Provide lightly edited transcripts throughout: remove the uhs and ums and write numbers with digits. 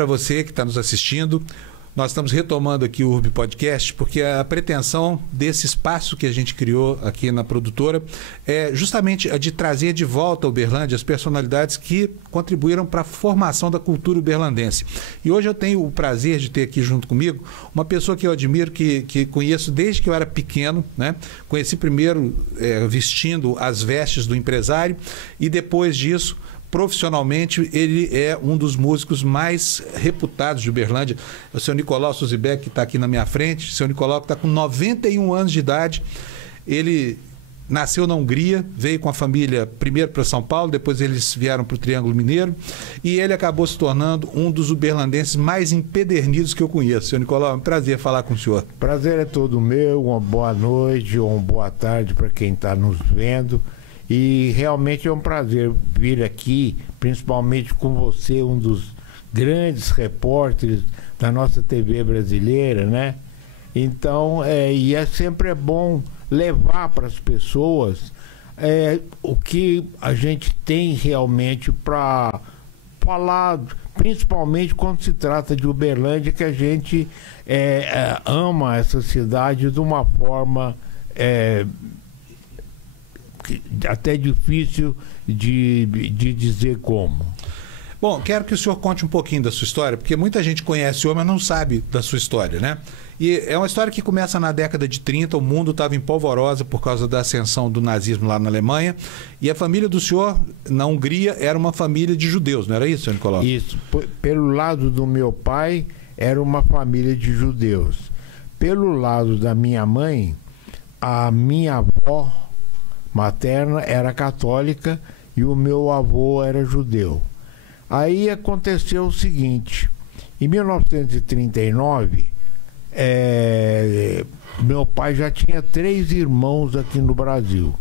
para você que está nos assistindo. Nós estamos retomando aqui o Urb Podcast porque a pretensão desse espaço que a gente criou aqui na produtora é justamente a de trazer de volta a Uberlândia as personalidades que contribuíram para a formação da cultura uberlandense. E hoje eu tenho o prazer de ter aqui junto comigo uma pessoa que eu admiro, que conheço desde que eu era pequeno, né? Conheci primeiro vestindo as vestes do empresário e depois disso, profissionalmente, ele é um dos músicos mais reputados de Uberlândia. O seu Nicolau Suzibeck, que está aqui na minha frente. O seu Nicolau, que está com 91 anos de idade. Ele nasceu na Hungria, veio com a família primeiro para São Paulo, depois eles vieram para o Triângulo Mineiro, e ele acabou se tornando um dos uberlandenses mais empedernidos que eu conheço. Seu Nicolau, é um prazer falar com o senhor. Prazer é todo meu. Uma boa noite ou uma boa tarde para quem está nos vendo. E realmente é um prazer vir aqui, principalmente com você, um dos grandes repórteres da nossa TV brasileira, né? Então, sempre bom levar para as pessoas o que a gente tem realmente para falar, principalmente quando se trata de Uberlândia, que a gente ama essa cidade de uma forma até difícil de dizer como. Bom, quero que o senhor conte um pouquinho da sua história, porque muita gente conhece o senhor, mas não sabe da sua história, né? E é uma história que começa na década de 30, o mundo estava em polvorosa por causa da ascensão do nazismo lá na Alemanha, e a família do senhor, na Hungria, era uma família de judeus, não era isso, senhor Nicolau? Isso. Pelo lado do meu pai, era uma família de judeus. Pelo lado da minha mãe, a minha avó materna era católica e o meu avô era judeu. Aí aconteceu o seguinte: em 1939, meu pai já tinha 3 irmãos aqui no Brasil.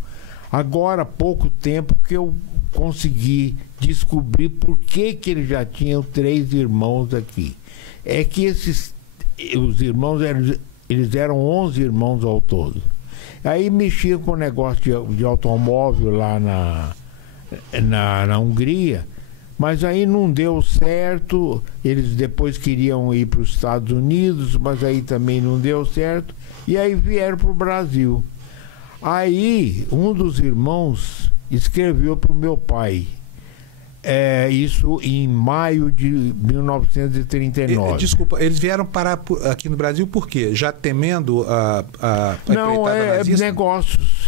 Agora, há pouco tempo que eu consegui descobrir por que ele já tinha 3 irmãos aqui. É que os irmãos eles eram 11 irmãos ao todo. Aí mexia com o negócio de automóvel lá na Hungria, mas aí não deu certo. Eles depois queriam ir para os Estados Unidos, mas aí também não deu certo, e aí vieram para o Brasil. Aí um dos irmãos escreveu para o meu pai, isso em maio de 1939. Desculpa, eles vieram parar aqui no Brasil por quê? Já temendo a não,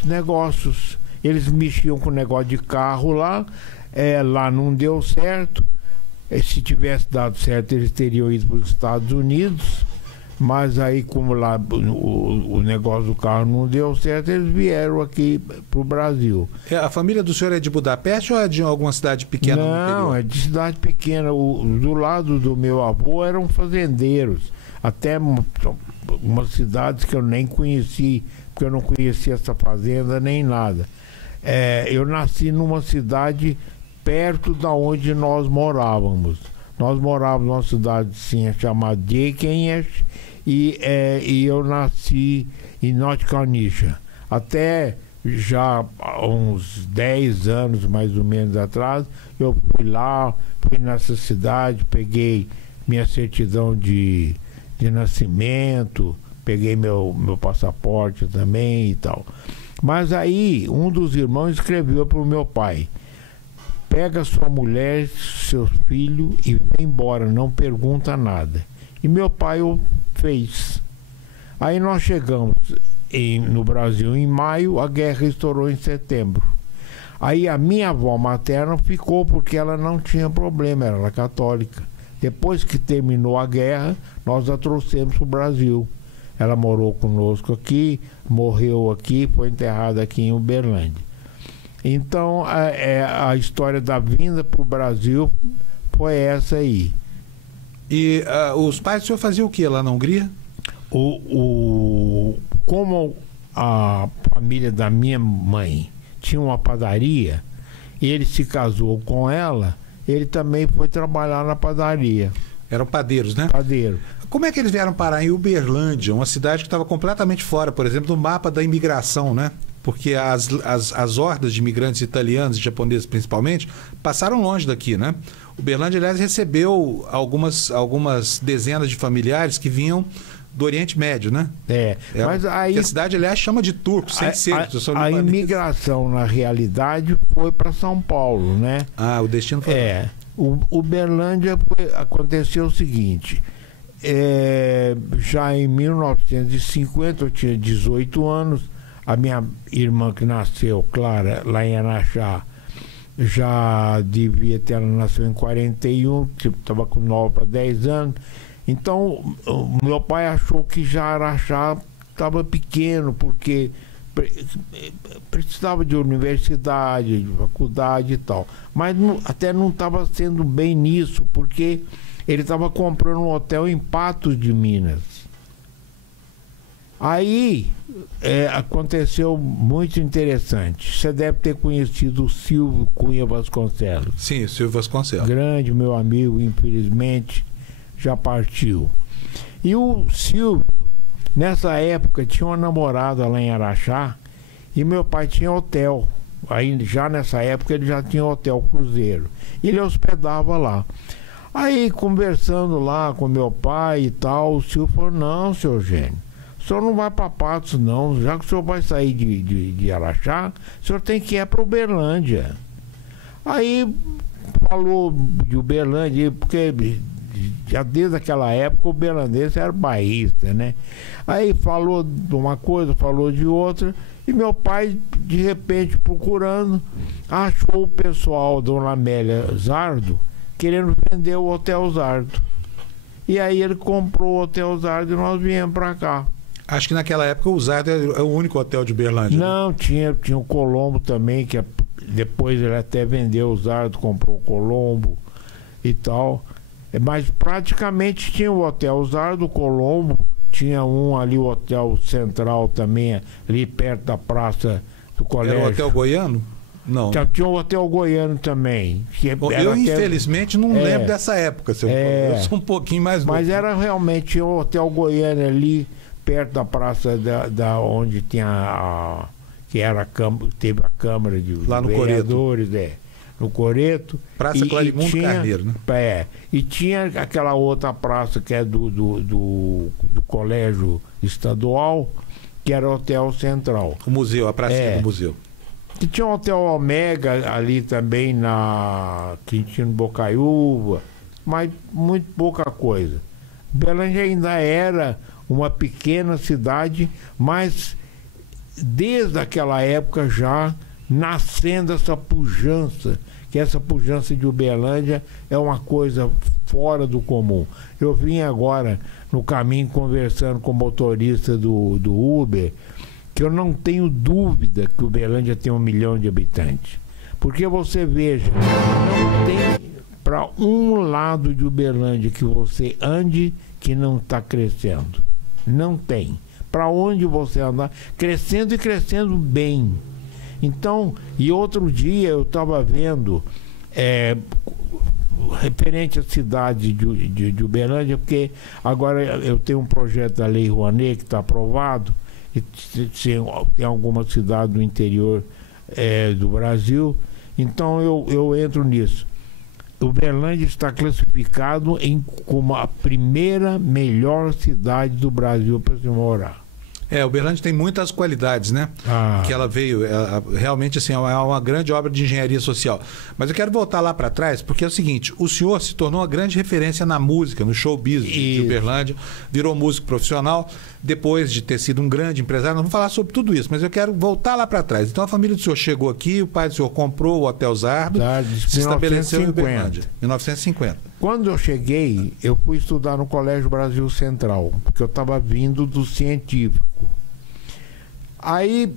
negócios. Eles mexiam com negócio de carro lá, lá não deu certo. Se tivesse dado certo, eles teriam ido para os Estados Unidos, mas aí, como lá o negócio do carro não deu certo, eles vieram aqui para o Brasil. A família do senhor é de Budapeste ou é de alguma cidade pequena? Não, é de cidade pequena. Do lado do meu avô eram fazendeiros, até umas cidades que eu nem conheci, porque eu não conhecia essa fazenda nem nada. Eu nasci numa cidade perto da onde nós morávamos. Nós morávamos numa cidadezinha chamada Diekenhas, e eu nasci em Notkanisha. Até já há uns 10 anos mais ou menos atrás, eu fui nessa cidade, peguei minha certidão de nascimento, peguei meu passaporte também e tal. Mas aí um dos irmãos escreveu para o meu pai: pega sua mulher, seus filhos e vem embora, não pergunta nada. E meu pai o fez. Aí nós chegamos no Brasil em maio, a guerra estourou em setembro. Aí a minha avó materna ficou porque ela não tinha problema, ela era católica. Depois que terminou a guerra, nós a trouxemos para o Brasil. Ela morou conosco aqui, morreu aqui, foi enterrada aqui em Uberlândia. Então, a história da vinda para o Brasil foi essa aí. E os pais do senhor faziam o que lá na Hungria? Como a família da minha mãe tinha uma padaria, ele se casou com ela, ele também foi trabalhar na padaria. Eram padeiros, né? Padeiro. Como é que eles vieram parar em Uberlândia, uma cidade que estava completamente fora, por exemplo, do mapa da imigração, né? porque as hordas de imigrantes italianos e japoneses, principalmente, passaram longe daqui, né? Uberlândia, aliás, recebeu algumas dezenas de familiares que vinham do Oriente Médio, né? Mas aí... a cidade, aliás, chama de turco, sem ser. A imigração, na realidade, foi para São Paulo, né? O destino foi... Uberlândia aconteceu o seguinte... já em 1950, eu tinha 18 anos, a minha irmã que nasceu, Clara, lá em Araxá, já devia ter, ela nasceu em 41, estava com 9 para 10 anos. Então, o meu pai achou que já Araxá estava pequeno, porque precisava de universidade, de faculdade e tal. Mas até não estava sendo bem nisso, porque ele estava comprando um hotel em Patos de Minas. Aí aconteceu muito interessante. Você deve ter conhecido o Silvio Cunha Vasconcelos. Sim, o Silvio Vasconcelos. Grande meu amigo, infelizmente, já partiu. E o Silvio, nessa época, tinha uma namorada lá em Araxá e meu pai tinha hotel. Aí, já nessa época, ele já tinha hotel Cruzeiro. Ele hospedava lá. Aí, conversando lá com meu pai e tal, o Silvio falou: não, seu Eugênio, o senhor não vai para Patos, não. Já que o senhor vai sair de Araxá, o senhor tem que ir para Uberlândia. Aí, falou de Uberlândia, porque já desde aquela época o uberlandense era bairrista, né? Aí falou de uma coisa, falou de outra, e meu pai, de repente, procurando, achou o pessoal, Dona Amélia Zardo, querendo vender o Hotel Zardo. E aí ele comprou o Hotel Zardo e nós viemos para cá. Acho que naquela época o Zardo é o único hotel de Uberlândia. Não, né? tinha o Colombo também, que depois ele até vendeu o Zardo, comprou o Colombo e tal. Mas praticamente tinha o Hotel Zardo, o Colombo, tinha um ali, o Hotel Central também, ali perto da praça do colégio. Era o Hotel Goiano? Não. Tinha o Hotel Goiano também. Eu, infelizmente, não lembro dessa época. Eu sou um pouquinho mais novo. Mas era realmente o Hotel Goiano ali, perto da praça da onde tinha teve a Câmara de lá no Vereadores, no Coreto. Praça Clarimundo Carneiro, né? E tinha aquela outra praça que é do Colégio Estadual, que era o Hotel Central. O museu, a pracinha do museu. E tinha o Hotel Omega ali também na Quintino Bocaiúva, mas muito pouca coisa. Uberlândia ainda era uma pequena cidade, mas desde aquela época já nascendo essa pujança, que essa pujança de Uberlândia é uma coisa fora do comum. Eu vim agora no caminho conversando com o motorista do Uber, que eu não tenho dúvida que Uberlândia tem 1 milhão de habitantes. Porque você veja, não tem para um lado de Uberlândia que você ande que não está crescendo. Não tem. Para onde você andar, crescendo e crescendo bem. Então, e outro dia eu estava vendo, referente à cidade de Uberlândia, porque agora eu tenho um projeto da Lei Rouanet que está aprovado, e tem alguma cidade do interior do Brasil, então eu entro nisso. Uberlândia está classificado como a primeira melhor cidade do Brasil para se morar. Uberlândia tem muitas qualidades, né? Que ela veio, realmente assim, é uma grande obra de engenharia social. Mas eu quero voltar lá para trás, porque é o seguinte, o senhor se tornou uma grande referência na música, no showbiz de Uberlândia, virou músico profissional, depois de ter sido um grande empresário. Nós vamos falar sobre tudo isso, mas eu quero voltar lá para trás. Então a família do senhor chegou aqui, o pai do senhor comprou o Hotel Zardo, se estabeleceu em Uberlândia, em 1950. Quando eu cheguei, eu fui estudar no Colégio Brasil Central, porque eu estava vindo do científico. Aí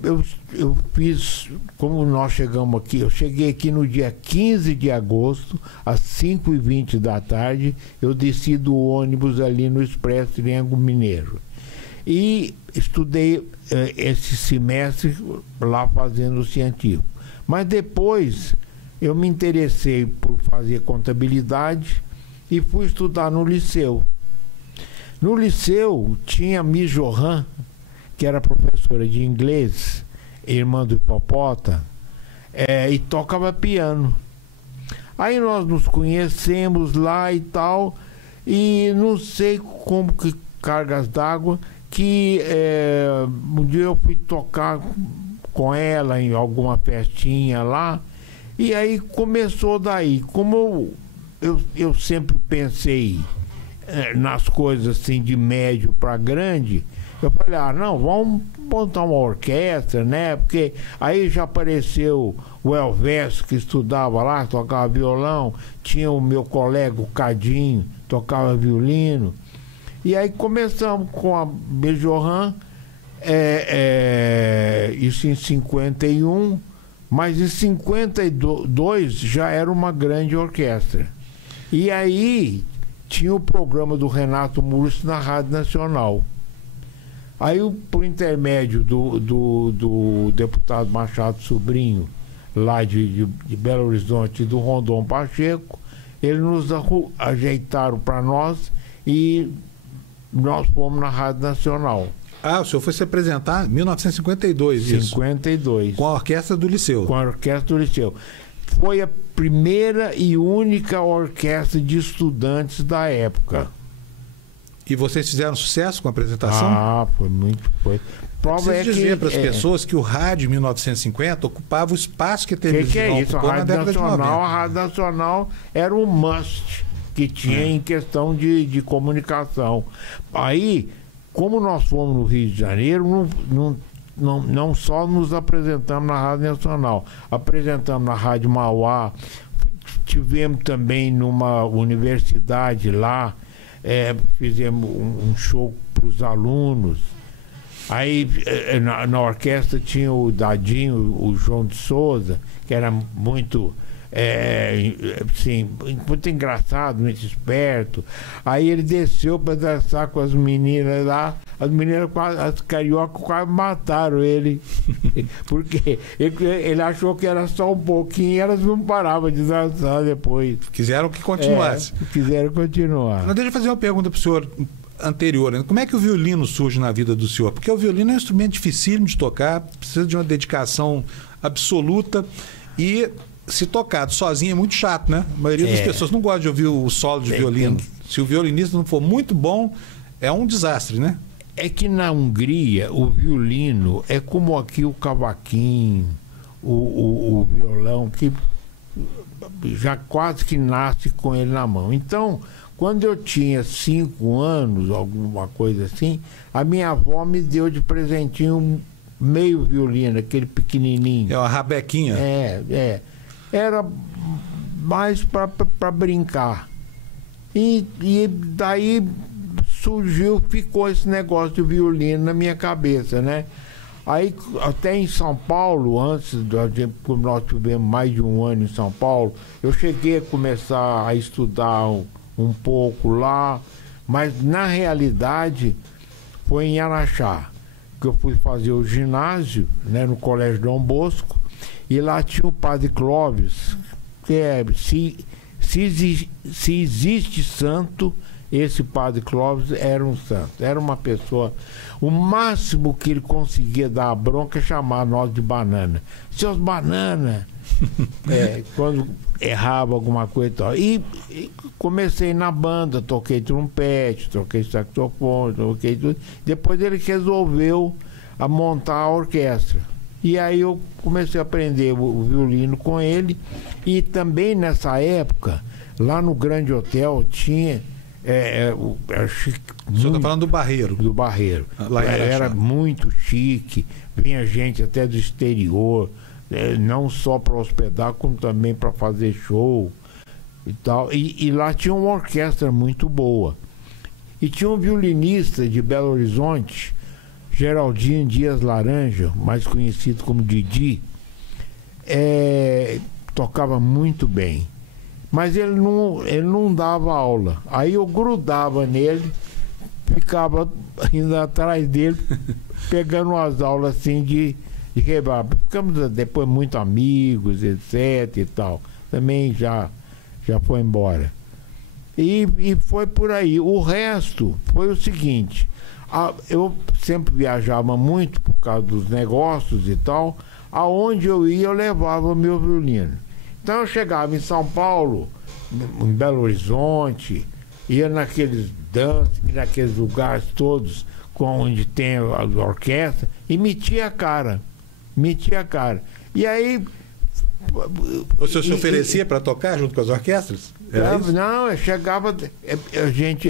eu fiz, como nós chegamos aqui, eu cheguei aqui no dia 15 de agosto, às 5h20 da tarde, eu desci do ônibus ali no Expresso Triângulo Mineiro. E estudei esse semestre lá fazendo o científico. Mas depois eu me interessei por fazer contabilidade e fui estudar no liceu. No liceu tinha Miss Johan, que era professora de inglês, irmã do Hipopótamo, e tocava piano. Aí nós nos conhecemos lá e tal, e não sei como que cargas d'água, que um dia eu fui tocar com ela em alguma festinha lá, e aí começou daí. Como eu sempre pensei nas coisas assim de médio para grande, eu falei, não, vamos montar uma orquestra, né? Porque aí já apareceu o Elvésio, que estudava lá, tocava violão, tinha o meu colega, o Cadinho, tocava violino. E aí começamos com a Bejorran, isso em 51, mas em 52 já era uma grande orquestra. E aí tinha o programa do Renato Murcio na Rádio Nacional. Aí, por intermédio do deputado Machado Sobrinho, lá de Belo Horizonte, e do Rondon Pacheco, eles nos ajeitaram para nós e nós fomos na Rádio Nacional. O senhor foi se apresentar em 1952, isso? 52. Com a Orquestra do Liceu. Com a Orquestra do Liceu. Foi a primeira e única orquestra de estudantes da época. E vocês fizeram sucesso com a apresentação? Foi muito. Prova preciso dizer para as pessoas que o rádio em 1950 ocupava o espaço que a televisão ocupou na década de 90. A Rádio Nacional era um must que tinha em questão de comunicação. Aí, como nós fomos no Rio de Janeiro, não só nos apresentamos na Rádio Nacional, apresentamos na Rádio Mauá, tivemos também numa universidade lá, fizemos um show para os alunos. Aí na orquestra tinha o Dadinho, o João de Souza, que era muito assim, muito engraçado, muito esperto. Aí ele desceu para dançar com as meninas lá, as meninas, as cariocas, quase mataram ele, porque ele achou que era só um pouquinho e elas não paravam de dançar depois. Quiseram que continuasse. Quiseram continuar. Mas deixa eu fazer uma pergunta para o senhor anterior, né? Como é que o violino surge na vida do senhor? Porque o violino é um instrumento dificílimo de tocar, precisa de uma dedicação absoluta e, se tocado sozinho, é muito chato, né? A maioria das pessoas não gosta de ouvir o solo de violino. Se o violinista não for muito bom, é um desastre, né? É que na Hungria o violino é como aqui o cavaquinho, o violão, que já quase que nasce com ele na mão. Então, quando eu tinha 5 anos, alguma coisa assim, a minha avó me deu de presentinho um meio violino, aquele pequenininho. É uma rabequinha. Era mais para brincar. E daí ficou esse negócio de violino na minha cabeça, né? Aí, até em São Paulo, como nós tivemos mais de 1 ano em São Paulo, eu cheguei a começar a estudar um pouco lá, mas na realidade foi em Araxá que eu fui fazer o ginásio, né, no Colégio Dom Bosco, e lá tinha o Padre Clóvis, que se existe santo, esse Padre Clóvis era um santo, era uma pessoa. O máximo que ele conseguia dar a bronca é chamar nós de banana. Seus banana! Quando errava alguma coisa e tal. E comecei na banda, toquei trompete, toquei saxofone, toquei tudo. Depois ele resolveu montar a orquestra. E aí eu comecei a aprender o violino com ele. E também nessa época, lá no Grande Hotel, tinha. O senhor está falando do Barreiro. Do Barreiro. Era muito chique, vinha gente até do exterior, não só para hospedar, como também para fazer show e tal. E lá tinha uma orquestra muito boa. E tinha um violinista de Belo Horizonte, Geraldinho Dias Laranja, mais conhecido como Didi, tocava muito bem. Mas ele não dava aula. Aí eu grudava nele, ficava indo atrás dele, pegando as aulas assim de rebarba. Ficamos depois muito amigos, etc. e tal. Também já foi embora. E foi por aí. O resto foi o seguinte: eu sempre viajava muito por causa dos negócios e tal. Aonde eu ia, eu levava meu violino. Então eu chegava em São Paulo, em Belo Horizonte, ia naqueles dances, naqueles lugares todos onde tem as orquestras, e metia a cara. E aí... O senhor se oferecia para tocar junto com as orquestras? Não, eu chegava... A gente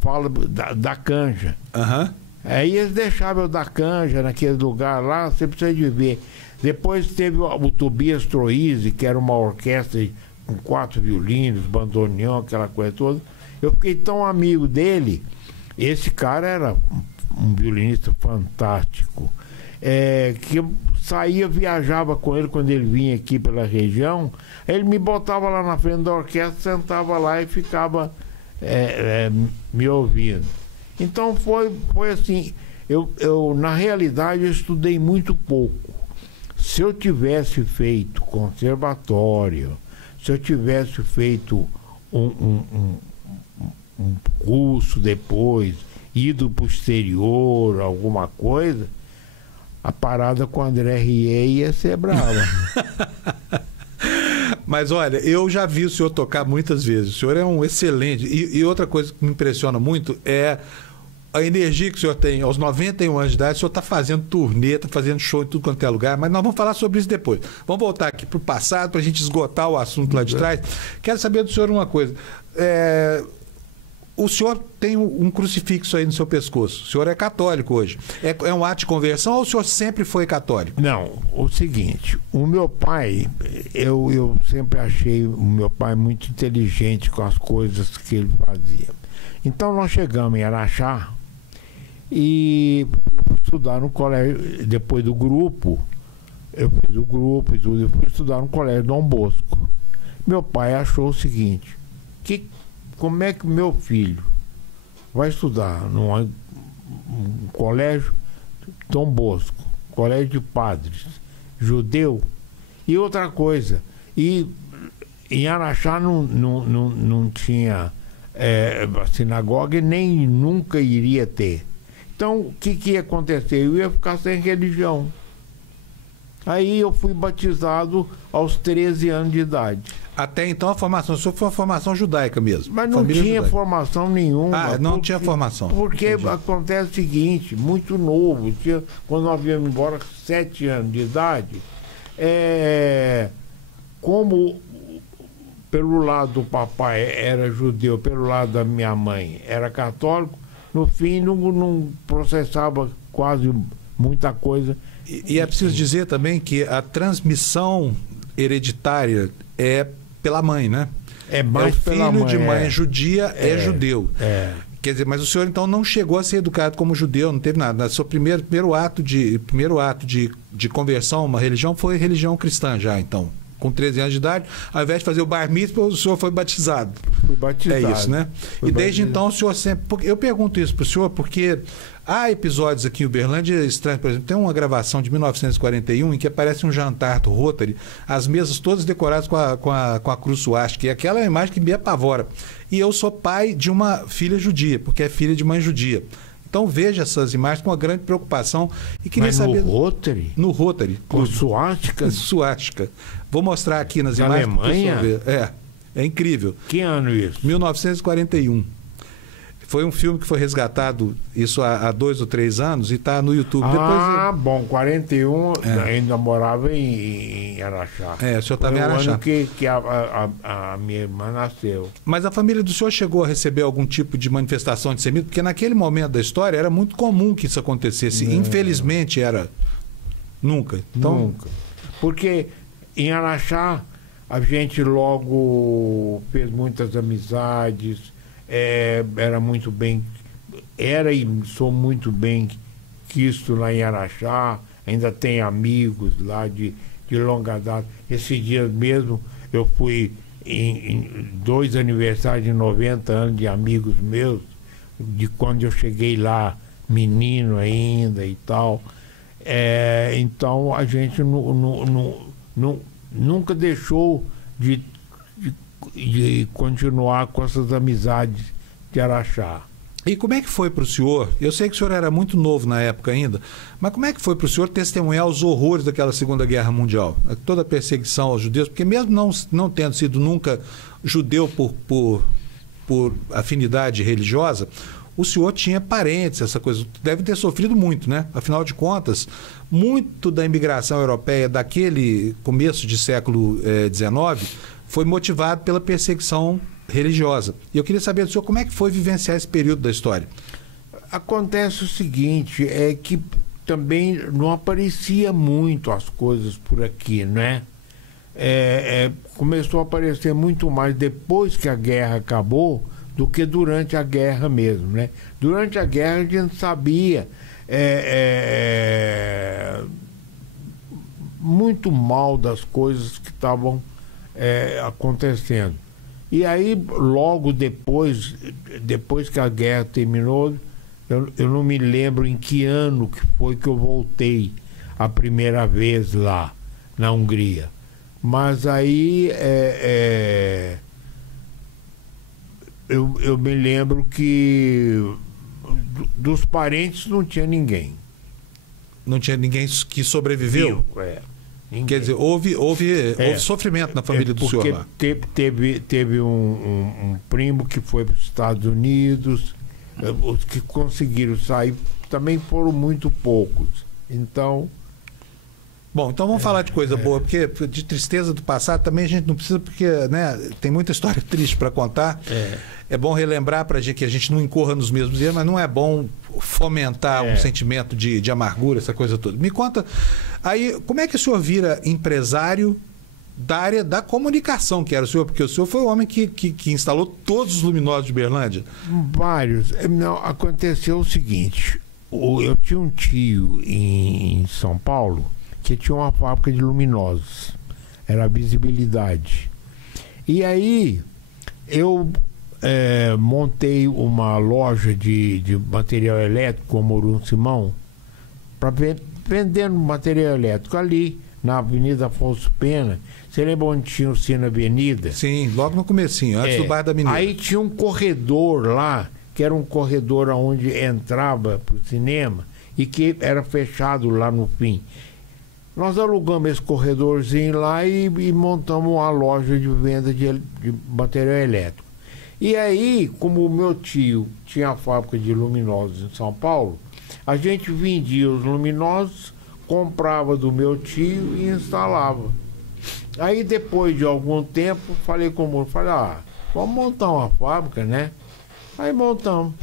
fala da canja. Uhum. Aí eles deixavam eu dar canja naquele lugar lá, você precisa de ver. Depois teve o Tobias Troisi, que era uma orquestra com 4 violinos, bandoneon, aquela coisa toda. Eu fiquei tão amigo dele. Esse cara era um violinista fantástico. Que eu saía, viajava com ele quando ele vinha aqui pela região. Ele me botava lá na frente da orquestra, sentava lá e ficava me ouvindo. Então foi assim, eu na realidade eu estudei muito pouco. Se eu tivesse feito conservatório, se eu tivesse feito um curso depois, ido para o exterior, alguma coisa, a parada com o André Rieu ia ser brava. Mas olha, eu já vi o senhor tocar muitas vezes. O senhor é um excelente. E outra coisa que me impressiona muito é a energia que o senhor tem. Aos 91 anos de idade, o senhor está fazendo turnê, está fazendo show em tudo quanto é lugar, mas nós vamos falar sobre isso depois. Vamos voltar aqui para o passado, para a gente esgotar o assunto lá de trás. Quero saber do senhor uma coisa. O senhor tem um crucifixo aí no seu pescoço. O senhor é católico hoje. É um ato de conversão ou o senhor sempre foi católico? Não, o seguinte, o meu pai, eu sempre achei o meu pai muito inteligente com as coisas que ele fazia. Então nós chegamos em Araxá e fui estudar no colégio, depois do grupo, eu fiz o grupo e tudo, eu fui estudar no colégio Dom Bosco. Meu pai achou o seguinte, como é que meu filho vai estudar num colégio Dom Bosco, colégio de padres, judeu? E outra coisa, e em Araxá não tinha sinagoga e nem nunca iria ter. Então, o que ia acontecer? Eu ia ficar sem religião. Aí eu fui batizado aos 13 anos de idade. Até então a formação sua foi uma formação judaica mesmo. Mas não tinha judaica. Formação nenhuma. Não tinha formação. Porque acontece o seguinte, muito novo, quando nós viemos embora, 7 anos de idade, como pelo lado do papai era judeu, pelo lado da minha mãe era católico, no fim não processava quase muita coisa. E é preciso dizer também que a transmissão hereditária é pela mãe, né? É mais pela mãe. O filho de mãe judia é judeu. Quer dizer, mas o senhor então não chegou a ser educado como judeu, não teve nada. O seu primeiro ato de conversão a uma religião foi religião cristã já, então. Com 13 anos de idade, ao invés de fazer o bar mitzvah, o senhor foi batizado. Fui batizado. É isso, né? E desde então o senhor sempre... Eu pergunto isso para o senhor porque há episódios aqui em Uberlândia estranhos. Por exemplo, tem uma gravação de 1941 em que aparece um jantar do Rotary, as mesas todas decoradas com a cruz suástica, e aquela imagem que me apavora. E eu sou pai de uma filha judia, porque é filha de mãe judia. Então veja essas imagens com uma grande preocupação e queria Mas saber... No Rotary? No Rotary. Com suástica? Suástica. Vou mostrar aqui nas da imagens. Alemanha? É incrível. Que ano isso? 1941. Foi um filme que foi resgatado isso há 2 ou 3 anos e está no YouTube. Bom, 41 ainda morava em Araxá. O senhor estava em Araxá. Araxá. Que a minha irmã nasceu. Mas a família do senhor chegou a receber algum tipo de manifestação antissemita? Porque naquele momento da história era muito comum que isso acontecesse. Não. Infelizmente era... Nunca. Então... Nunca. Porque em Araxá a gente logo fez muitas amizades, era muito bem, e sou muito bem quisto lá em Araxá, ainda tenho amigos lá de longa data. Esses dias mesmo eu fui em 2 aniversários de 90 anos de amigos meus, de quando eu cheguei lá, menino ainda e tal. Então a gente nunca deixou de continuar com essas amizades de Araxá. E como é que foi para o senhor? Eu sei que o senhor era muito novo na época ainda, mas como é que foi para o senhor testemunhar os horrores daquela Segunda Guerra Mundial? Toda a perseguição aos judeus, porque mesmo não tendo sido nunca judeu por afinidade religiosa, o senhor tinha parentes, essa coisa. Deve ter sofrido muito, né? Afinal de contas, muito da imigração europeia daquele começo de século XIX foi motivado pela perseguição religiosa. E eu queria saber do senhor como é que foi vivenciar esse período da história. Acontece o seguinte, é que também não aparecia muito as coisas por aqui, né? Começou a aparecer muito mais depois que a guerra acabou do que durante a guerra mesmo, né? Durante a guerra a gente sabia muito mal das coisas que estavam acontecendo. E aí, logo depois que a guerra terminou, eu não me lembro em que ano que foi que eu voltei a primeira vez lá, na Hungria. Mas aí eu me lembro que dos parentes não tinha ninguém. Não tinha ninguém que sobreviveu? Ninguém. Quer dizer, houve sofrimento na família do senhor lá. Teve um primo que foi para os Estados Unidos, os que conseguiram sair também foram muito poucos. Então... Bom, então vamos falar de coisa boa, porque de tristeza do passado também a gente não precisa, porque tem muita história triste para contar. É bom relembrar para que a gente não incorra nos mesmos erros, mas não é bom fomentar um sentimento de amargura, essa coisa toda. Me conta, aí, como é que o senhor vira empresário da área da comunicação, que era o senhor? Porque o senhor foi o homem que instalou todos os luminosos de Uberlândia. Vários. Não, aconteceu o seguinte, eu tinha um tio em São Paulo que tinha uma fábrica de luminosos, era a Visibilidade. E aí eu montei uma loja de material elétrico com o Morum Simão, vendendo material elétrico ali na Avenida Afonso Pena. Você lembra onde tinha o Cine Avenida? Sim, logo no comecinho, antes do bairro da Mineira. Aí tinha um corredor lá, que era um corredor onde entrava para o cinema e que era fechado lá no fim. Nós alugamos esse corredorzinho lá e montamos uma loja de venda de material elétrico. E aí, como o meu tio tinha a fábrica de luminosos em São Paulo, a gente vendia os luminosos, comprava do meu tio e instalava. Aí, depois de algum tempo, falei com o Moura, vamos montar uma fábrica, né? Aí montamos.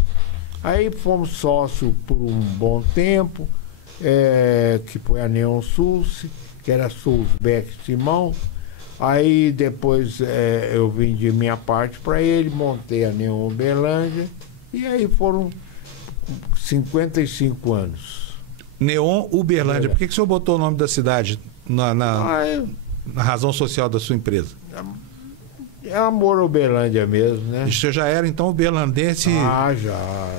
Aí fomos sócios por um bom tempo, que foi a Neon Sulce, que era Sulzbeck Simão. Aí depois eu vendi minha parte para ele, montei a Neon Uberlândia, e aí foram 55 anos. Neon Uberlândia. Por que o senhor botou o nome da cidade na razão social da sua empresa? É amor Uberlândia mesmo, né? O senhor já era então uberlandense? Já.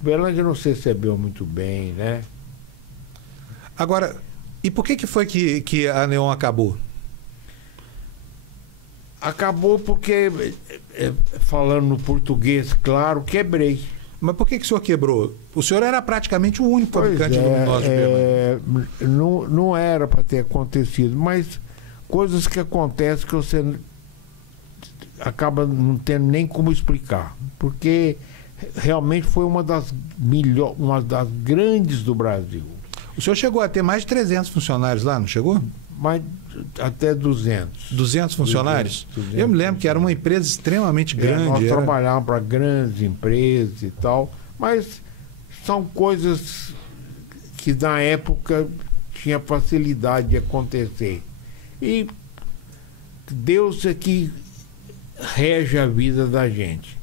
Uberlândia nos recebeu muito bem, né? Agora, e por que foi que a Neon acabou? Acabou porque, falando no português, claro, quebrei. Mas por que o senhor quebrou? O senhor era praticamente o único fabricante de luminosos de Uberlândia. Não era para ter acontecido, mas coisas que acontecem que você acaba não tendo nem como explicar. Porque realmente foi uma das grandes do Brasil. O senhor chegou a ter mais de 300 funcionários lá, não chegou? Mas até 200. 200 funcionários? 200 eu me lembro que era uma empresa extremamente grande. Nós trabalhávamos para grandes empresas e tal, mas são coisas que na época tinha facilidade de acontecer. E Deus é que rege a vida da gente.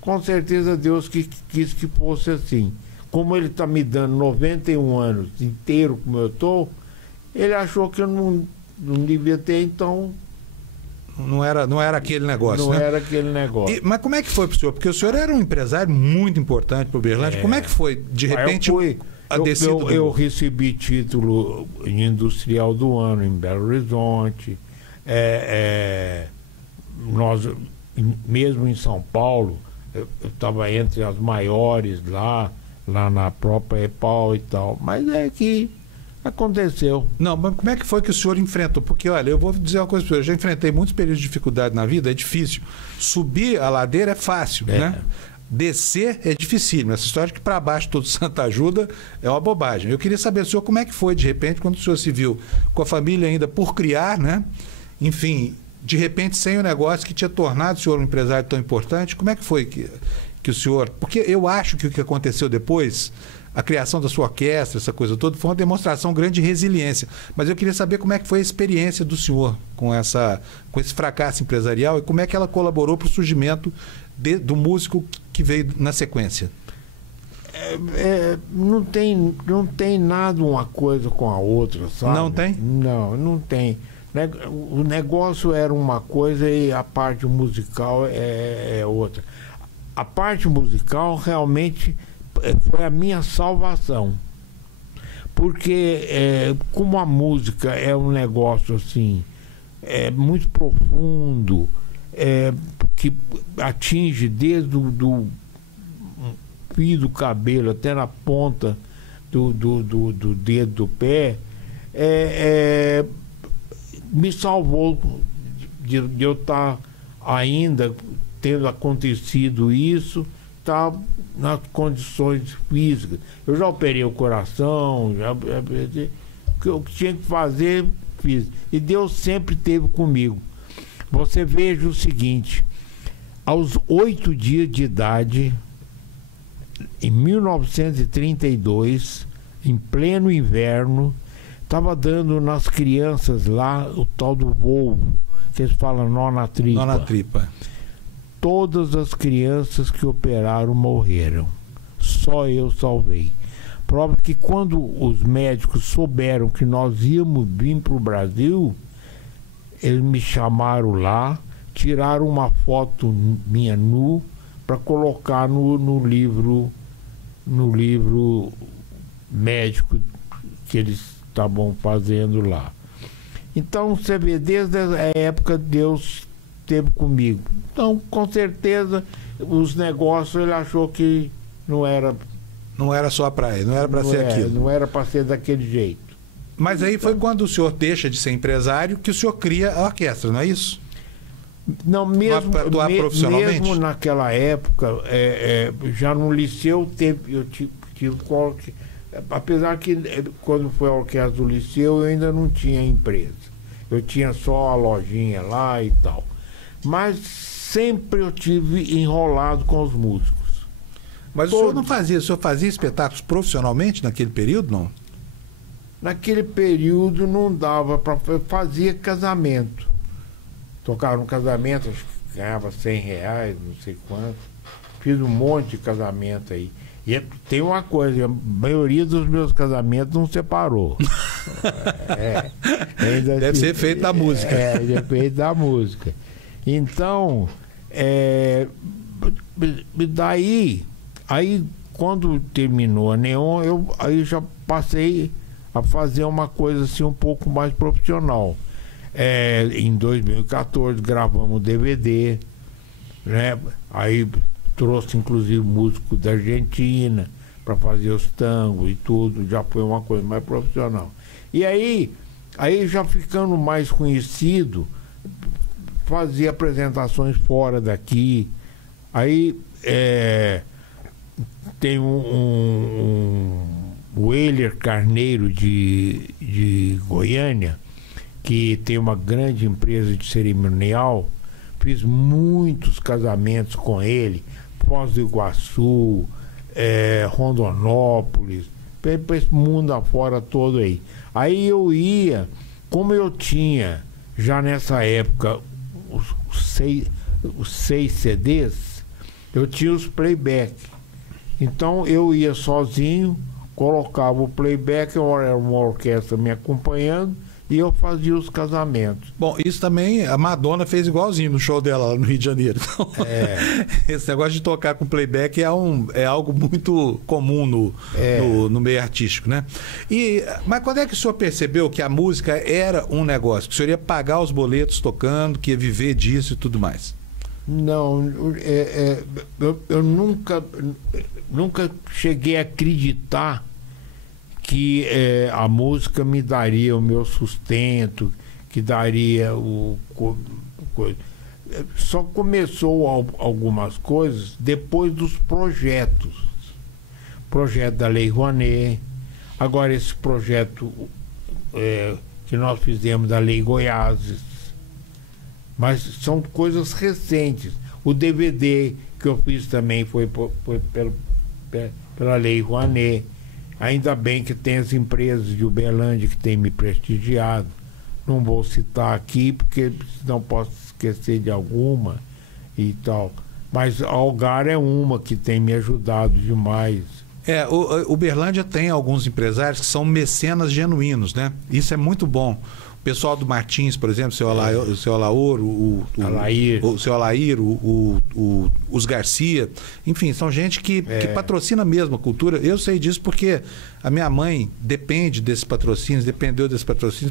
Com certeza Deus quis que fosse assim. Como ele está me dando 91 anos inteiro como eu estou, ele achou que eu não devia ter, então... Não era aquele negócio, né? Não era aquele negócio. Mas como é que foi para o senhor? Porque o senhor era um empresário muito importante para o Uberlândia. Como é que foi, de repente, a descida eu recebi título industrial do ano em Belo Horizonte. Nós, mesmo em São Paulo, eu estava entre as maiores lá na própria EPAL e tal. Mas é que aconteceu. Não, mas como é que foi que o senhor enfrentou? Porque, olha, eu vou dizer uma coisa para o senhor, eu já enfrentei muitos períodos de dificuldade na vida, é difícil. Subir a ladeira é fácil, né? Descer é difícil. Essa história de que para baixo todo santo ajuda é uma bobagem. Eu queria saber, senhor, como é que foi, de repente, quando o senhor se viu com a família ainda por criar, né? Enfim, de repente, sem o negócio que tinha tornado o senhor um empresário tão importante, como é que foi que o senhor... Porque eu acho que o que aconteceu depois, a criação da sua orquestra, essa coisa toda, foi uma demonstração grande de resiliência. Mas eu queria saber como é que foi a experiência do senhor com esse fracasso empresarial e como é que ela colaborou para o surgimento do músico que veio na sequência. Não tem nada uma coisa com a outra, sabe? Não tem? Não tem. O negócio era uma coisa e a parte musical é outra. A parte musical realmente foi a minha salvação. Porque como a música é um negócio assim, muito profundo, que atinge desde o fio do cabelo até na ponta do dedo do pé, me salvou de eu estar ainda tendo acontecido isso, estar nas condições físicas. Eu já operei o coração, o que eu tinha que fazer, fiz. E Deus sempre esteve comigo. Você veja o seguinte, aos 8 dias de idade, em 1932, em pleno inverno, estava dando nas crianças lá o tal do Volvo, que eles falam nó na tripa. Nó na tripa. Todas as crianças que operaram morreram. Só eu salvei. Prova que quando os médicos souberam que nós íamos vir para o Brasil, eles me chamaram lá, tiraram uma foto minha nu para colocar no livro médico que eles estavam fazendo lá. Então você vê, desde a época Deus esteve comigo. Então, com certeza, os negócios ele achou que não era só a praia, não era para ser aquilo. Não era para ser daquele jeito. Mas aí foi quando o senhor deixa de ser empresário que o senhor cria a orquestra, não é isso? Não, mesmo naquela época, já no liceu eu tive apesar que quando foi a orquestra do liceu eu ainda não tinha empresa. Eu tinha só a lojinha lá e tal. Mas sempre eu tive enrolado com os músicos. Mas o senhor não fazia, o senhor fazia espetáculos profissionalmente naquele período, não? Naquele período não dava para... Fazia casamento. Tocava no casamento, acho que ganhava R$100, não sei quanto. Fiz um monte de casamento aí. E tem uma coisa, a maioria dos meus casamentos não separou. Deve ser feito da música. Deve ser feito da música. Então, daí, aí quando terminou a Neon, aí já passei a fazer uma coisa assim um pouco mais profissional. Em 2014 gravamos DVD, né? Aí trouxe inclusive músico da Argentina para fazer os tangos e tudo, já foi uma coisa mais profissional. E aí já ficando mais conhecido, fazia apresentações fora daqui. Aí tem o Euler Carneiro de Goiânia, que tem uma grande empresa de cerimonial. Fiz muitos casamentos com ele, Foz do Iguaçu, Rondonópolis, para esse mundo afora todo aí. Aí eu ia, como eu tinha já nessa época os 6 CDs, eu tinha os playback. Então eu ia sozinho, colocava o playback, era uma orquestra me acompanhando, e eu fazia os casamentos. Bom, isso também a Madonna fez igualzinho no show dela lá no Rio de Janeiro. Então, esse negócio de tocar com playback é algo muito comum no meio artístico, né? Mas quando é que o senhor percebeu que a música era um negócio? Que o senhor ia pagar os boletos tocando, que ia viver disso e tudo mais? Não, eu nunca cheguei a acreditar que a música me daria o meu sustento, que daria só começou algumas coisas depois dos projetos. Projeto da Lei Rouanet, agora esse projeto que nós fizemos da Lei Goiás, mas são coisas recentes. O DVD que eu fiz também foi pela Lei Rouanet. Ainda bem que tem as empresas de Uberlândia que têm me prestigiado. Não vou citar aqui, porque não posso esquecer de alguma e tal. Mas a Algar é uma que tem me ajudado demais. O Uberlândia tem alguns empresários que são mecenas genuínos, né? Isso é muito bom. O pessoal do Martins, por exemplo, o seu Alaor, o seu Alair, os Garcia, enfim, são gente que patrocina mesmo a cultura. Eu sei disso porque a minha mãe dependeu desses patrocínios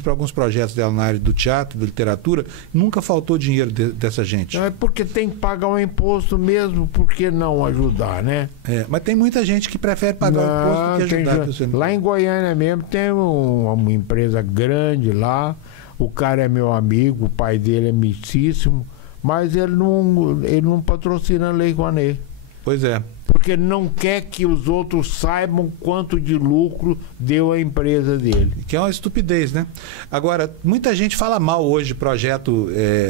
para alguns projetos dela na área do teatro, da literatura. Nunca faltou dinheiro dessa gente. É porque tem que pagar o imposto mesmo, por que não ajudar, né? Mas tem muita gente que prefere pagar o imposto do que ajudar. Lá em Goiânia mesmo tem uma empresa grande lá. O cara é meu amigo, o pai dele é amicíssimo, mas ele não patrocina a Lei Rouanet. Pois é. Porque ele não quer que os outros saibam quanto de lucro deu a empresa dele. Que é uma estupidez, né? Agora, muita gente fala mal hoje de projeto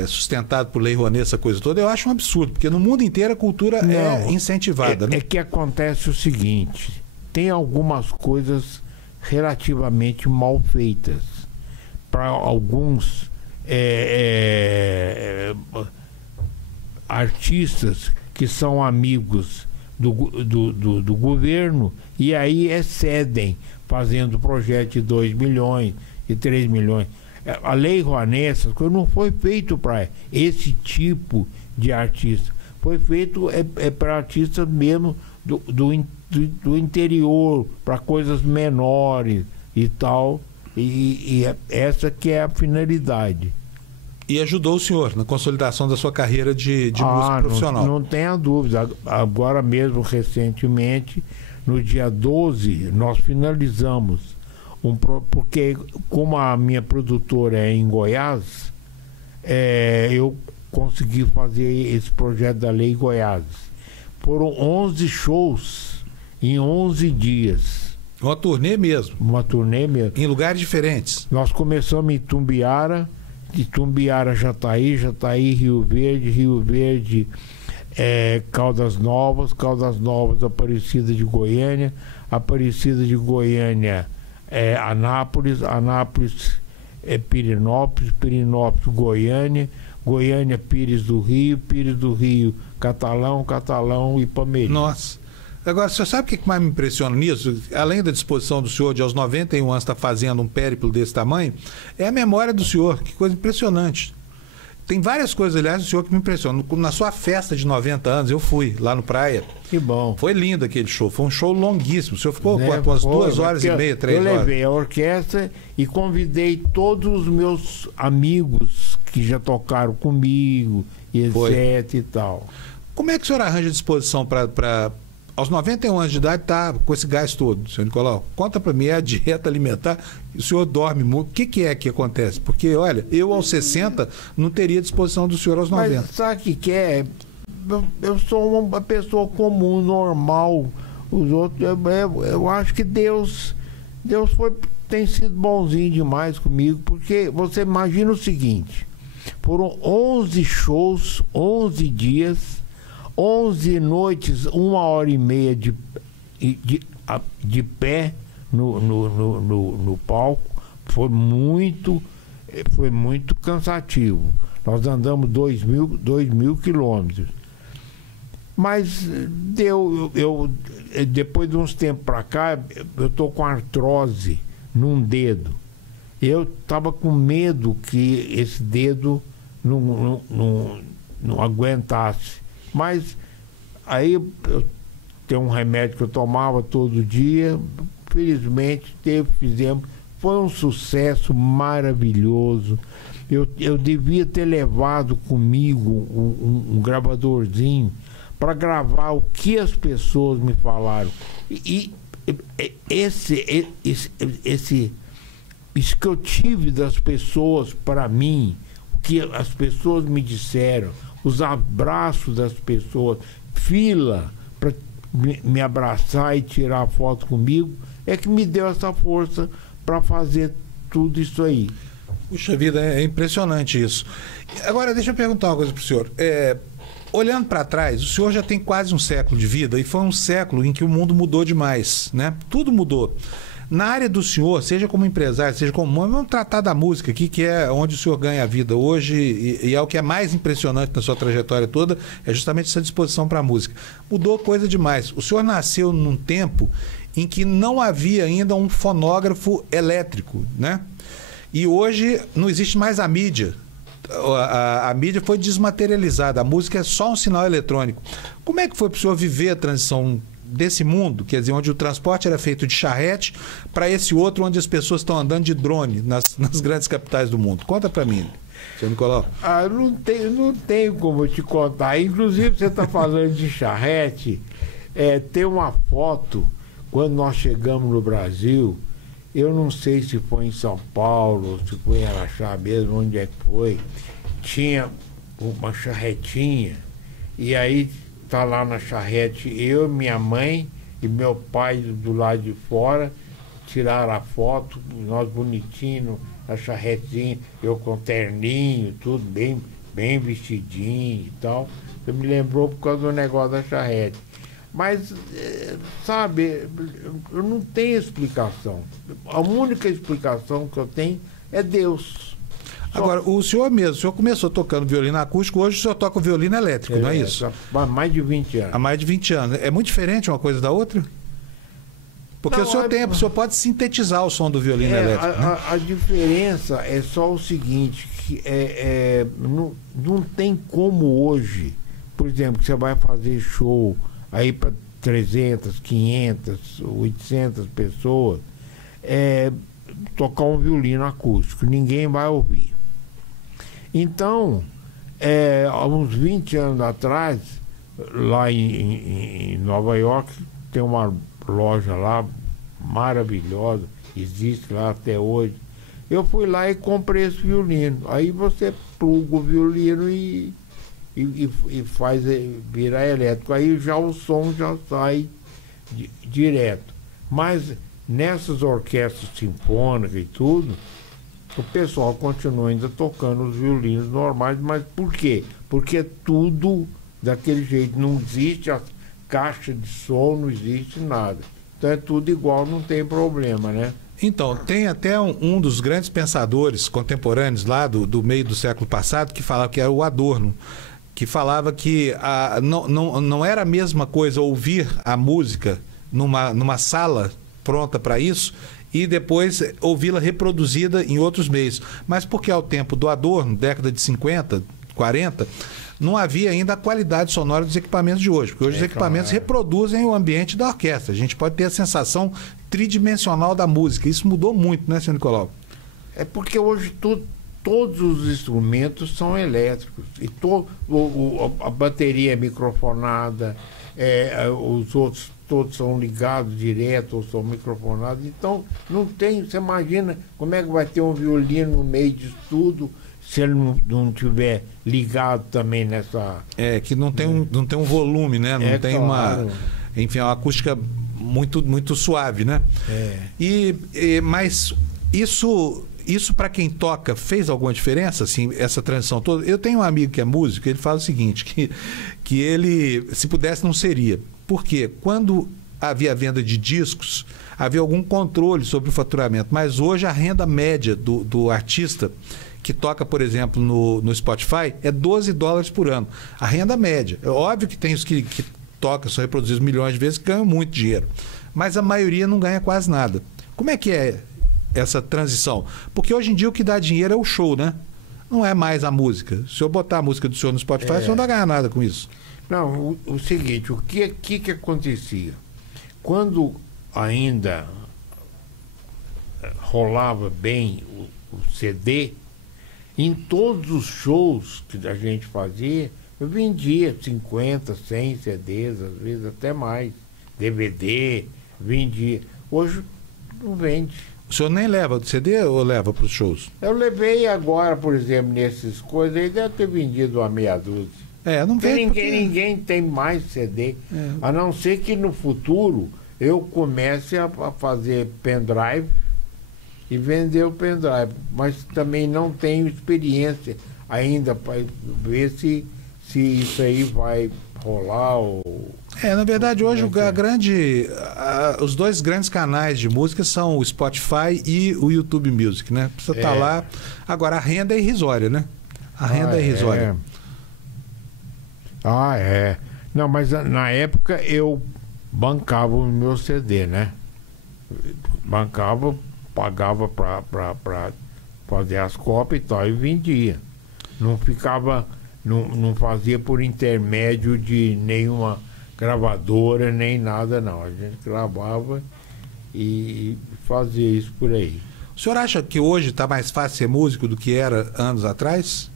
sustentado por Lei Rouanet, essa coisa toda. Eu acho um absurdo, porque no mundo inteiro a cultura é incentivada. Né? É que acontece o seguinte, tem algumas coisas relativamente mal feitas. Para alguns artistas que são amigos do governo e aí excedem, fazendo projeto de 2 milhões e 3 milhões. A Lei Rouanet, essas coisas, não foi feito para esse tipo de artista. Foi feito para artistas mesmo do interior, para coisas menores e tal. E essa que é a finalidade. E ajudou o senhor na consolidação da sua carreira de músico profissional. Não tenha dúvida. Agora mesmo, recentemente, no dia 12, nós finalizamos. Porque como a minha produtora é em Goiás, eu consegui fazer esse projeto da Lei Goiás. Foram 11 shows em 11 dias. Uma turnê mesmo? Uma turnê mesmo. Em lugares diferentes? Nós começamos em Itumbiara, de Itumbiara, Jataí, Rio Verde, Caldas Novas, Aparecida de Goiânia, Anápolis, Pirenópolis, Goiânia, Pires do Rio, Catalão e Palmeiras. Nossa! Agora, o senhor sabe o que mais me impressiona nisso? Além da disposição do senhor de aos 91 anos estar fazendo um périplo desse tamanho, é a memória do senhor, que coisa impressionante. Tem várias coisas, aliás, do senhor que me impressionam. Na sua festa de 90 anos, eu fui lá no Praia. Que bom. Foi lindo aquele show, foi um show longuíssimo. O senhor ficou umas 2 horas e meia, 3 horas. Eu levei a orquestra e convidei todos os meus amigos que já tocaram comigo, etc e tal. Como é que o senhor arranja disposição para aos 91 anos de idade, tá com esse gás todo, senhor Nicolau? Conta para mim, é a dieta alimentar, o senhor dorme muito, o que é que acontece? Porque, olha, eu aos 60 não teria disposição do senhor aos 90. Mas sabe o que é? Eu sou uma pessoa comum, normal. Os outros, eu acho que Deus tem sido bonzinho demais comigo, porque você imagina o seguinte, foram 11 shows, 11 dias, 11 noites, 1h30 de pé no palco. Foi muito cansativo. Nós andamos 2.000 quilômetros. Mas depois de uns tempos para cá, eu tô com artrose num dedo. Eu estava com medo que esse dedo não aguentasse. Mas aí eu tenho um remédio que eu tomava todo dia. Felizmente foi um sucesso maravilhoso. Eu devia ter levado comigo um gravadorzinho para gravar o que as pessoas me falaram. Isso que eu tive das pessoas para mim, o que as pessoas me disseram, os abraços das pessoas, fila para me abraçar e tirar foto comigo, é que me deu essa força para fazer tudo isso aí. Puxa vida, é impressionante isso. Agora, deixa eu perguntar uma coisa para o senhor. Olhando para trás, o senhor já tem quase um século de vida e foi um século em que o mundo mudou demais, né? Tudo mudou. Na área do senhor, seja como empresário, seja como... Vamos tratar da música aqui, que é onde o senhor ganha a vida hoje e é o que é mais impressionante na sua trajetória toda, é justamente essa disposição para a música. Mudou coisa demais. O senhor nasceu num tempo em que não havia ainda um fonógrafo elétrico, né? E hoje não existe mais a mídia. A mídia foi desmaterializada, a música é só um sinal eletrônico. Como é que foi para o senhor viver a transição desse mundo, quer dizer, onde o transporte era feito de charrete, para esse outro onde as pessoas estão andando de drone nas grandes capitais do mundo? Conta para mim, senhor Nicolau. Não tenho como te contar. Inclusive, você está falando de charrete. Tem uma foto, quando nós chegamos no Brasil, eu não sei se foi em São Paulo, se foi em Araxá mesmo, onde é que foi, tinha uma charretinha, e aí tá lá na charrete eu, minha mãe e meu pai do lado de fora, tiraram a foto, nós bonitinhos, a charretinha, eu com terninho, tudo bem vestidinho e tal. Você me lembrou por causa do negócio da charrete. Mas, sabe, eu não tenho explicação. A única explicação que eu tenho é Deus. Agora, o senhor começou tocando violino acústico, hoje o senhor toca o violino elétrico, não é isso? Há mais de 20 anos. Há mais de 20 anos. É muito diferente uma coisa da outra? Porque não, o senhor pode sintetizar o som do violino elétrico. A diferença é só o seguinte, que não tem como hoje, por exemplo, que você vai fazer show aí para 300, 500, 800 pessoas, tocar um violino acústico. Ninguém vai ouvir. Então, há uns 20 anos atrás, lá em Nova York, tem uma loja lá maravilhosa, existe lá até hoje. Eu fui lá e comprei esse violino. Aí você pluga o violino e faz virar elétrico. Aí já o som já sai direto. Mas nessas orquestras sinfônicas e tudo, o pessoal continua ainda tocando os violinos normais. Mas por quê? Porque é tudo daquele jeito. Não existe a caixa de som, não existe nada. Então é tudo igual, não tem problema, né? Então, tem até um dos grandes pensadores contemporâneos lá do meio do século passado que falava, que era o Adorno, que falava que não era a mesma coisa ouvir a música numa sala pronta para isso e depois ouvi-la reproduzida em outros meios. Mas porque ao tempo do Adorno, década de 50, 40, não havia ainda a qualidade sonora dos equipamentos de hoje, porque hoje os equipamentos reproduzem o ambiente da orquestra. A gente pode ter a sensação tridimensional da música. Isso mudou muito, né, senhor Nicolau? É porque hoje todos os instrumentos são elétricos e a bateria é microfonada, os outros todos são ligados direto ou são microfonados. Então não tem, você imagina como é que vai ter um violino no meio disso tudo se ele não tiver ligado também nessa... que não tem um volume, né? Não tem claro. Enfim, é uma acústica muito, muito suave, né? Mas isso para quem toca fez alguma diferença, assim, essa transição toda? Eu tenho um amigo que é músico, ele fala o seguinte, que ele, se pudesse, não seria. Porque quando havia venda de discos, havia algum controle sobre o faturamento, mas hoje a renda média do artista que toca, por exemplo, no Spotify é $12 por ano. A renda média. É óbvio que tem os que tocam, são reproduzidos milhões de vezes, que ganham muito dinheiro. Mas a maioria não ganha quase nada. Como é que é essa transição? Porque hoje em dia o que dá dinheiro é o show, né? Não é mais a música. Se eu botar a música do senhor no Spotify, o senhor não vai ganhar nada com isso. Não, o seguinte, o que acontecia? Quando ainda rolava bem o CD, em todos os shows que a gente fazia, eu vendia 50, 100 CDs, às vezes até mais. DVD, vendia. Hoje não vende. O senhor nem leva do CD ou leva para os shows? Eu levei agora, por exemplo, nessas coisas, aí deve ter vendido uma meia dúzia. Não vende Ninguém tem mais CD. A não ser que no futuro eu comece a fazer pendrive e vender o pendrive. Mas também não tenho experiência ainda para ver se isso aí vai rolar ou... Na verdade, hoje os dois grandes canais de música são o Spotify e o YouTube Music, né? Precisa estar lá. Agora, a renda é irrisória, né? A renda é irrisória. Não, mas na época eu bancava o meu CD, né? Bancava, pagava para fazer as cópias e tal, e vendia. Não ficava... Não fazia por intermédio de nenhuma gravadora, nem nada, não. A gente gravava e fazia isso por aí. O senhor acha que hoje está mais fácil ser músico do que era anos atrás?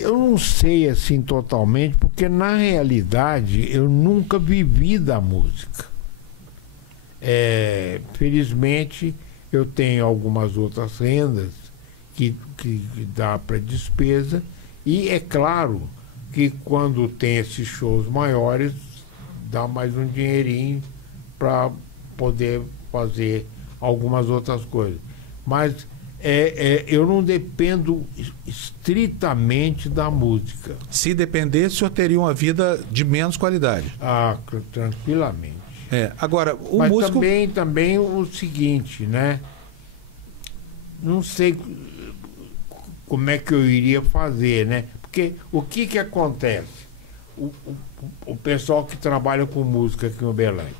Eu não sei assim totalmente, porque na realidade eu nunca vivi da música. Felizmente eu tenho algumas outras rendas que dá para despesa, e é claro que quando tem esses shows maiores dá mais um dinheirinho para poder fazer algumas outras coisas, mas eu não dependo estritamente da música. Se dependesse, o senhor teria uma vida de menos qualidade? Tranquilamente. Agora, o mas músico... também o seguinte, né? Não sei como é que eu iria fazer, né? Porque o que acontece? O pessoal que trabalha com música aqui em Uberlândia,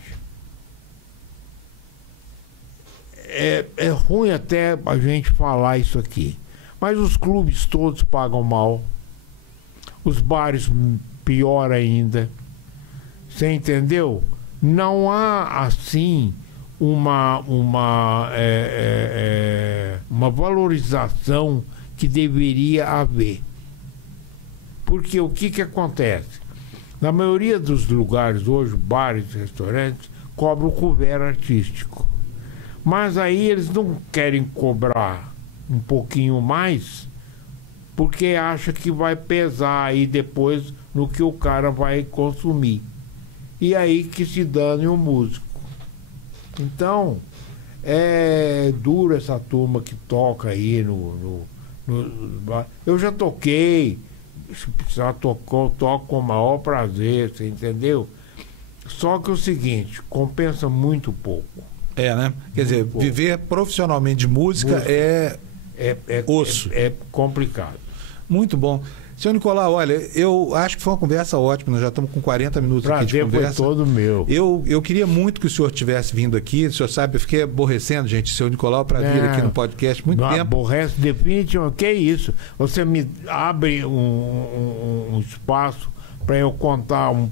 é ruim até a gente falar isso aqui, mas os clubes todos pagam mal, os bares pior ainda, você entendeu? Não há assim uma valorização que deveria haver. Porque o que acontece? Na maioria dos lugares hoje, bares e restaurantes, cobram o couvert artístico. Mas aí eles não querem cobrar um pouquinho mais, porque acha que vai pesar aí depois no que o cara vai consumir. E aí que se dane o músico. Então, é duro essa turma que toca aí eu já toquei, se precisar toco com o maior prazer, você entendeu? Só que é o seguinte, compensa muito pouco. Né? Quer dizer, viver profissionalmente de música é osso. É complicado. Muito bom. Senhor Nicolau, olha, eu acho que foi uma conversa ótima, nós já estamos com 40 minutos aqui de conversa. Foi todo meu. Eu queria muito que o senhor tivesse vindo aqui, o senhor sabe, eu fiquei aborrecendo, gente, o senhor Nicolau, para vir aqui no podcast muito tempo. Aborrece definitivamente, que é isso? Você me abre um espaço para eu contar um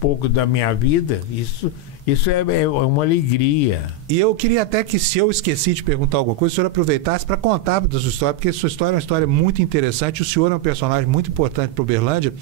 pouco da minha vida, isso é uma alegria. E eu queria até que, se eu esqueci de perguntar alguma coisa, o senhor aproveitasse para contar da sua história, porque a sua história é uma história muito interessante. O senhor é um personagem muito importante para Uberlândia.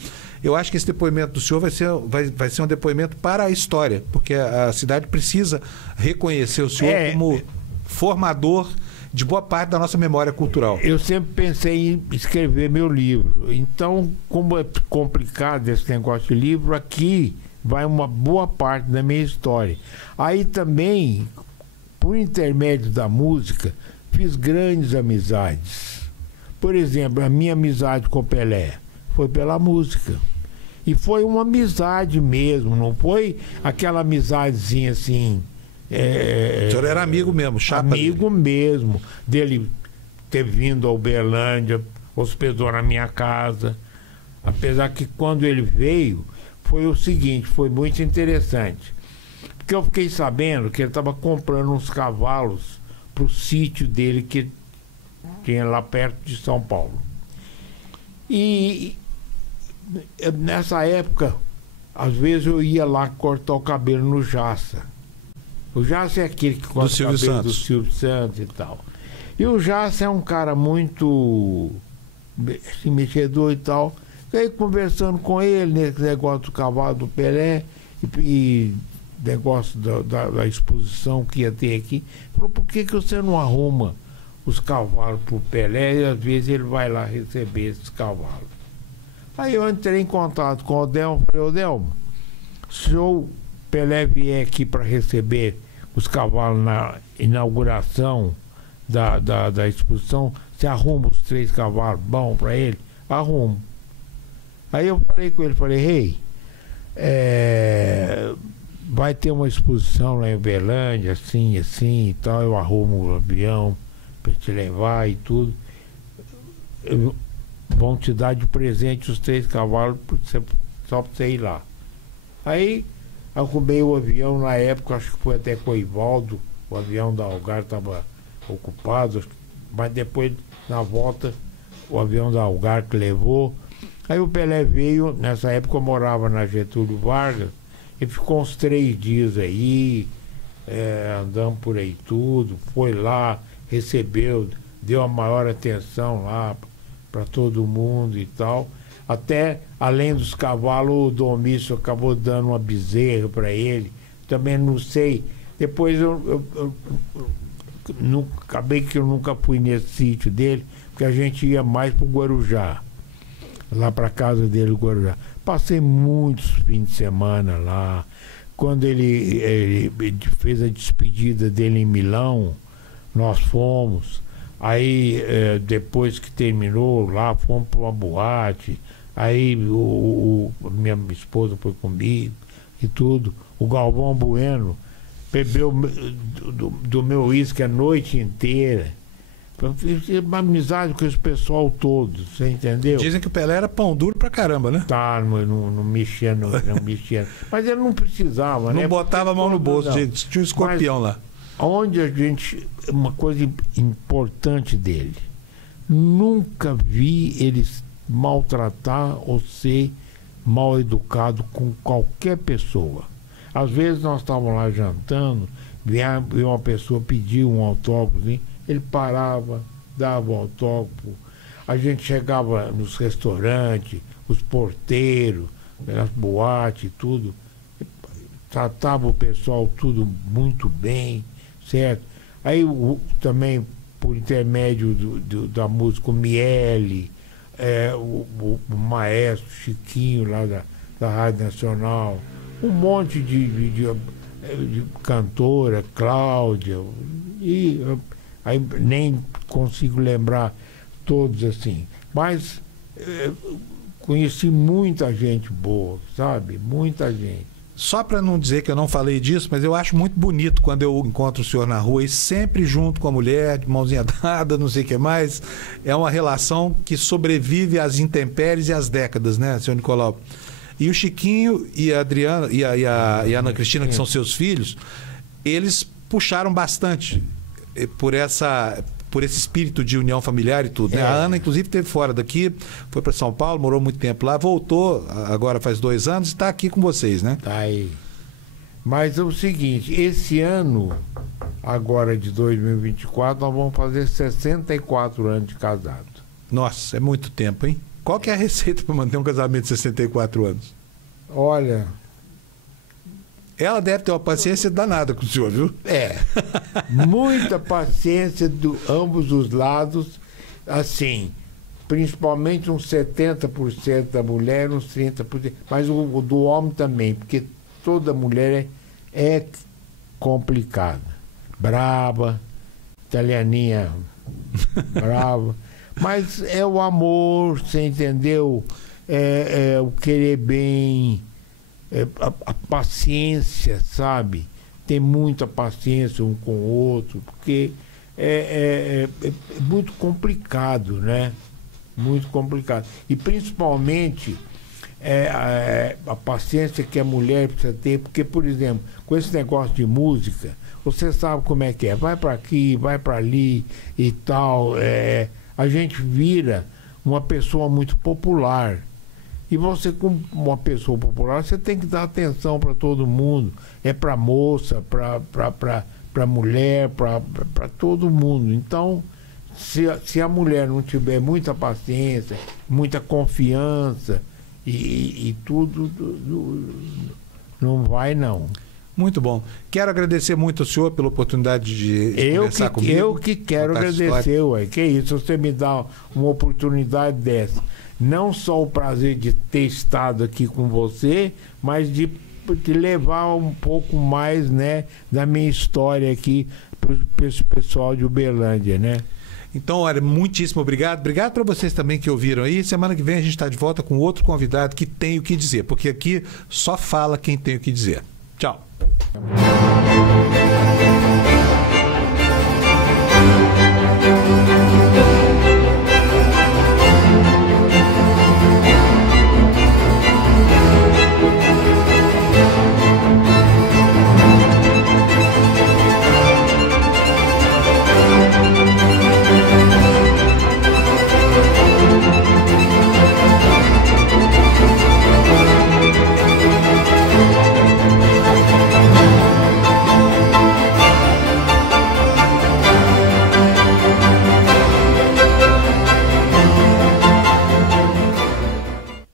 Eu acho que esse depoimento do senhor vai ser um depoimento para a história, porque a cidade precisa reconhecer o senhor como formador de boa parte da nossa memória cultural. Eu sempre pensei em escrever meu livro. Então, como é complicado esse negócio de livro, aqui vai uma boa parte da minha história. Aí também, por intermédio da música, fiz grandes amizades. Por exemplo, a minha amizade com o Pelé foi pela música. E foi uma amizade mesmo, não foi aquela amizadezinha assim... O senhor era amigo mesmo, chapa. Amigo mesmo, dele ter vindo a Uberlândia, hospedou na minha casa. Apesar que quando ele veio, foi o seguinte, foi muito interessante. Porque eu fiquei sabendo que ele estava comprando uns cavalos para o sítio dele que tinha lá perto de São Paulo. E nessa época, às vezes eu ia lá cortar o cabelo no Jaça. O Jace é aquele que corta o cabelo do Silvio Santos e tal. E o Jace é um cara muito assim, mexedor e tal. E aí, conversando com ele, nesse negócio do cavalo do Pelé e negócio da exposição que ia ter aqui, falou, por que você não arruma os cavalos pro Pelé e às vezes ele vai lá receber esses cavalos? Aí eu entrei em contato com o Delmo, falei, ô Delmo, se o Pelé vier aqui para receber os cavalos na inauguração da exposição, você arruma os 3 cavalos bons para ele? Arrumo. Aí eu falei com ele, falei, Rei, vai ter uma exposição lá em Uberlândia, assim e tal, eu arrumo o avião para te levar e tudo. Vão te dar de presente os 3 cavalos só para você ir lá. Aí arrumei o avião na época, acho que foi até com o Ivaldo, o avião da Algar estava ocupado, mas depois, na volta, o avião da Algar que levou. Aí o Pelé veio, nessa época eu morava na Getúlio Vargas, e ficou uns 3 dias aí, andando por aí tudo, foi lá, recebeu, deu a maior atenção lá para todo mundo e tal. Até, além dos cavalos, o Domício acabou dando uma bezerra para ele. Também não sei. Depois acabei que eu nunca fui nesse sítio dele, porque a gente ia mais pro Guarujá. Lá para casa dele, o Guarujá. Passei muitos fins de semana lá. Quando ele fez a despedida dele em Milão, nós fomos. Aí, depois que terminou lá, fomos para uma boate. Aí minha esposa foi comigo e tudo. O Galvão Bueno bebeu do meu uísque a noite inteira. Eu fiz uma amizade com esse pessoal todo, você entendeu? Dizem que o Pelé era pão duro pra caramba, né? Tá, não mexia, não mexia. Mas ele não precisava, não né? Botava a mão no bolso, gente. Tinha um escorpião lá. Onde a gente... Uma coisa importante dele. Nunca vi ele maltratar ou ser mal educado com qualquer pessoa. Às vezes nós estávamos lá jantando, vinha uma pessoa pedir um autógrafo, assim, ele parava, dava o autógrafo. A gente chegava nos restaurantes, os porteiros, nas boates e tudo, tratava o pessoal tudo muito bem, certo? Aí também, por intermédio da música, o Miele, o maestro Chiquinho lá da Rádio Nacional, um monte de cantora, Cláudia, e aí nem consigo lembrar todos assim, mas conheci muita gente boa, sabe? Muita gente. Só para não dizer que eu não falei disso, mas eu acho muito bonito quando eu encontro o senhor na rua e sempre junto com a mulher, de mãozinha dada, não sei o que mais. É uma relação que sobrevive às intempéries e às décadas, né, senhor Nicolau? E o Chiquinho e a Adriana e a Ana Cristina, que são seus filhos, eles puxaram bastante por esse espírito de união familiar e tudo, né? A Ana, inclusive, esteve fora daqui, foi para São Paulo, morou muito tempo lá, voltou agora faz 2 anos e está aqui com vocês, né? Tá aí. Mas é o seguinte, esse ano, agora de 2024, nós vamos fazer 64 anos de casado. Nossa, é muito tempo, hein? Qual que é a receita para manter um casamento de 64 anos? Olha... Ela deve ter uma paciência danada com o senhor, viu? Muita paciência de ambos os lados, assim, principalmente uns 70% da mulher, uns 30%, mas o do homem também, porque toda mulher é complicada, brava, italianinha brava, mas é o amor, você entendeu? É o querer bem... a paciência, sabe? Ter muita paciência um com o outro, porque é muito complicado, né? Muito complicado. E principalmente a paciência que a mulher precisa ter, porque, por exemplo, com esse negócio de música, você sabe como é que é, vai para aqui, vai para ali e tal, a gente vira uma pessoa muito popular. E você, como uma pessoa popular, você tem que dar atenção para todo mundo. É para moça, para mulher, para todo mundo. Então, se a mulher não tiver muita paciência, muita confiança e tudo, não vai não. Muito bom. Quero agradecer muito ao senhor pela oportunidade de conversar comigo. Eu que quero agradecer, ué. Que isso, você me dá uma oportunidade dessa. Não só o prazer de ter estado aqui com você, mas de levar um pouco mais, né, da minha história aqui para esse pessoal de Uberlândia, né? Então, olha, muitíssimo obrigado. Obrigado para vocês também que ouviram aí. Semana que vem a gente está de volta com outro convidado que tem o que dizer, porque aqui só fala quem tem o que dizer. Tchau.